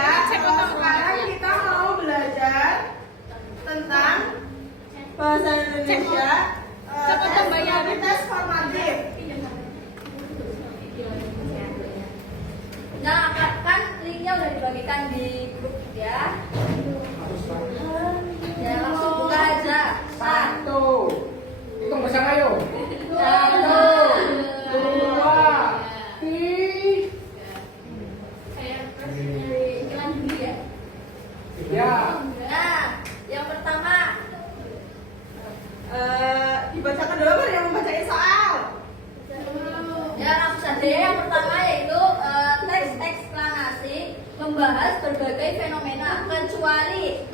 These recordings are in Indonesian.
ya. Sekarang kita mau belajar tentang bahasa Indonesia. Tes formatif. Nah, kan linknya udah dibagikan di grup ya. Ya langsung buka aja. Satu. Hitung bersama ayo. 1, 2, 3. Jalan dulu ya. Ya. Nah, yang pertama Dibacakan dulu baru yang membacain soal. ya langsung saja ya. Yang pertama yaitu teks eksplanasi membahas berbagai fenomena kecuali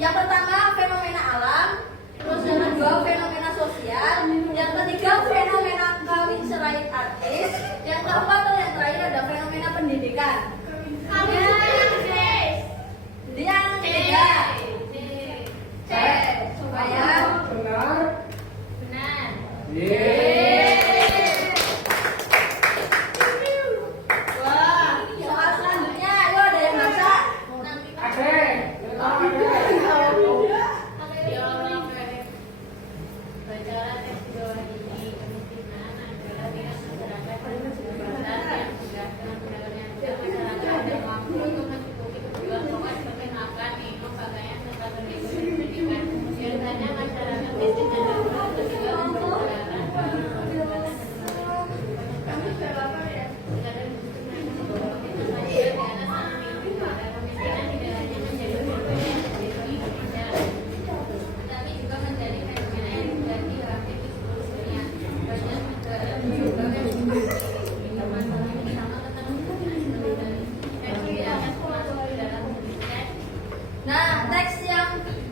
yang pertama fenomena alam, terus yang kedua fenomena sosial, yang ketiga fenomena kawin cerai artis, yang keempat atau yang terakhir ada fenomena pendidikan. Jadi yang ketiga C. Supaya Benar. Yeay. Wah, Soal selanjutnya, ayo ada yang baca. Ade. Bacalah teks di bawah ini. Kemungkinan adalah pihak masyarakat yang berkeberatan yang sudah dengan pendapat yang tidak masyarakat yang mampu untuk mencukupi kebutuhan pokok seperti makan, minum, pakaian, serta pendidikan. Biasanya masyarakat miskin dan darurat juga memperkirakan bahwa perbuatan Kamu jawab apa ya? terkadang justru mereka membawa kita saja di atas sana minggu. Pada kemiskinan tidak hanya menjadi fenomena yang terjadi di Indonesia, tetapi juga menjadi fenomena yang terjadi hampir di seluruh dunia. Banyak negara mencoba masalah ini sama tentang versi di atas termasuk di dalam teks. Nah, teks yang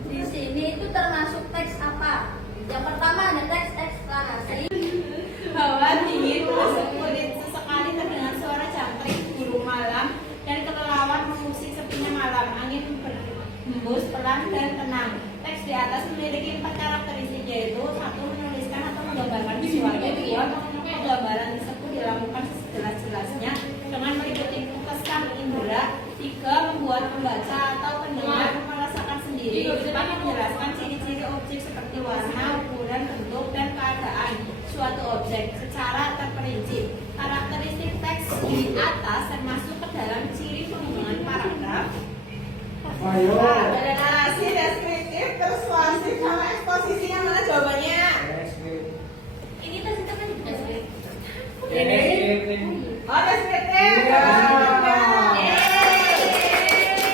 di sini itu termasuk teks apa? Yang pertama ada teks eksplanasi. hawa dingin masuk kulit, sesekali terdengar suara jangkrik burung malam dan kelelawar mengusik sepinya malam. Angin berhembus pelan dan tenang. Teks di atas memiliki 4 karakteristik, yaitu 1. Menuliskan atau menggambarkan visualnya. 2. Penggambaran tersebut dilakukan sejelas-jelasnya dengan meliputi kesan indera. 3. Membuat pembaca atau pendengar merasakan sendiri. 4. Menjelaskan ciri-ciri objek seperti warna, ukuran, bentuk, dan keadaan suatu objek secara terperinci. Karakteristik teks di atas termasuk ke dalam ciri penghubungan paragraf. Ayo. Ada narasi, deskriptif, persuasif, sama eksposisi. Yang mana jawabannya? Ini tes kita kan juga sih. Oh, deskriptif. Iya.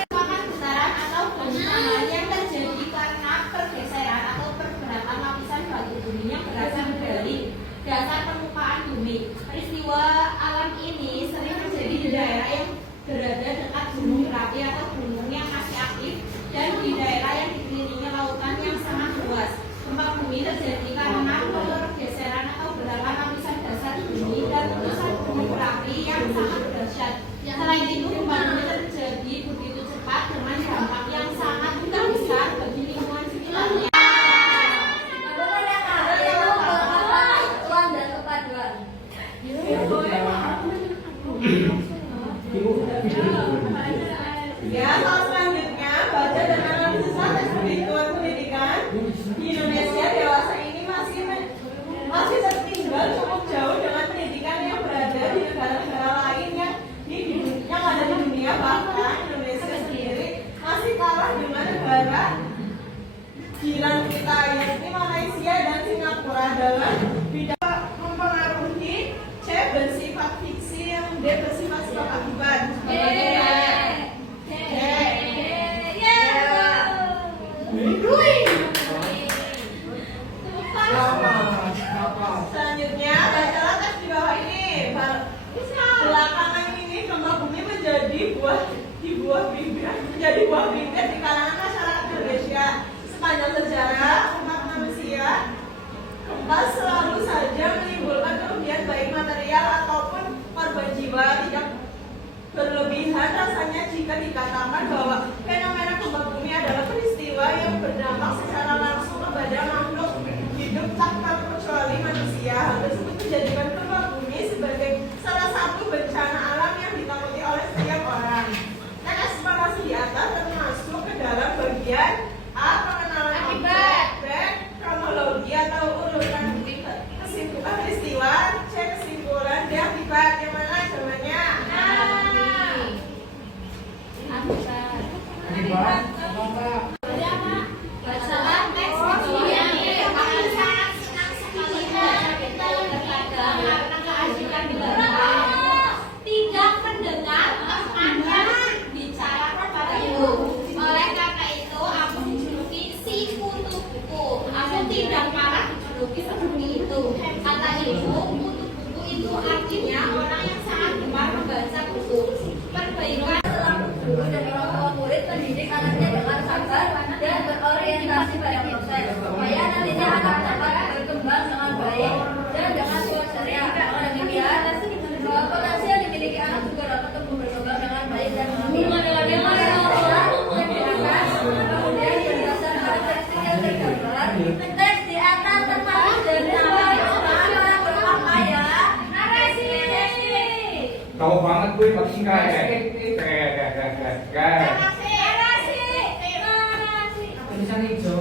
Merupakan getaran atau goncangan yang terjadi karena pergeseran atau pergerakan lapisan batu bumi yang berasal dari dasar permukaan bumi. Peristiwa alam ini sering terjadi di daerah yang berada dekat gunung berapi atau gunung yang masih aktif dan di daerah yang dikelilingi lautan yang sangat luas. Gempa bumi terjadi karena pergeseran atau gerakan lapisan dasar bumi dan letusan gunung berapi yang sangat dahsyat. Selain itu, gempa bumi terjadi begitu cepat dengan dampak yang sangat besar bagi lingkungan sekitarnya. Benar yang ada yaitu kesatuan dan kepaduan. Ya, soal selanjutnya baca dan analisis teks perhitungan pendidikan. Di Indonesia dewasa ini masih tertinggal cukup jauh dengan pendidikan yang berada di negara-negara lain yang ada di dunia. Bahkan Indonesia sendiri masih kalah dengan negara jiran kita, yakni Malaysia dan Singapura, dalam bidang mempengaruhi. C. Bersifat fiksi, yang D. bersifat sebab akibat. Selanjutnya, bacalah teks di bawah ini. Belakangan ini gempa bumi menjadi buah bibir di kalangan masyarakat Indonesia. Sepanjang sejarah umat manusia, gempa selalu saja menimbulkan kerugian baik material ataupun korban jiwa. Tidak berlebihan rasanya jika dikatakan bahwa fenomena gempa bumi adalah peristiwa yang berdampak secara langsung kepada makhluk hidup tak terkecuali manusia. Hal tersebut menjadikan gempa bumi sebagai salah satu bencana alam yang ditakuti oleh setiap orang. guru dan orang tua murid mendidik anaknya dengan sabar dan berorientasi pada proses supaya nantinya anak dapat berkembang dengan baik dan dengan suasana. Dengan demikian, potensi yang dimiliki anak juga dapat tumbuh berkembang dengan baik dan kemudian berdasarkan karakteristik yang tergambar, teks di atas termasuk dari orang berpakaian narasi. Tahu banget gue pasti kayak. Tulisan hijau.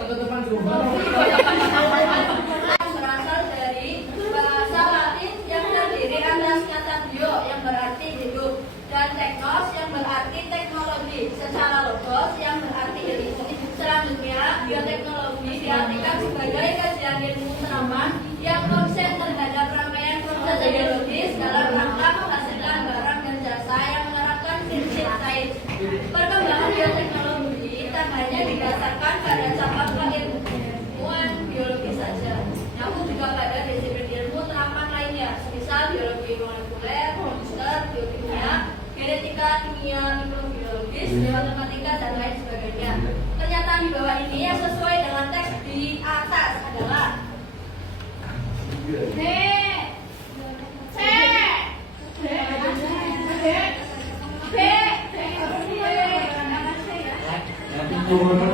Teman-teman coba. Berasal dari bahasa Latin yang terdiri atas kata bio yang berarti hidup dan teknos yang berarti teknologi, secara logos yang berarti ilmu. Selanjutnya, bioteknologi diartikan sebagai kajian ilmu terapan yang konsen terhadap rangkaian proses biologis dalam rangka menghasilkan barang dan jasa yang menerapkan prinsip sains. Perkembangan bioteknologi tak hanya didasarkan pada cabang keilmuan biologi saja, namun juga pada disiplin ilmu terapan lainnya, misal biologi molekuler, komputer, biokimia, genetika, kimia, mikrobiologis, matematika, dan lain sebagainya. Pernyataan di bawah ini yang sesuai dengan teks di atas adalah Turun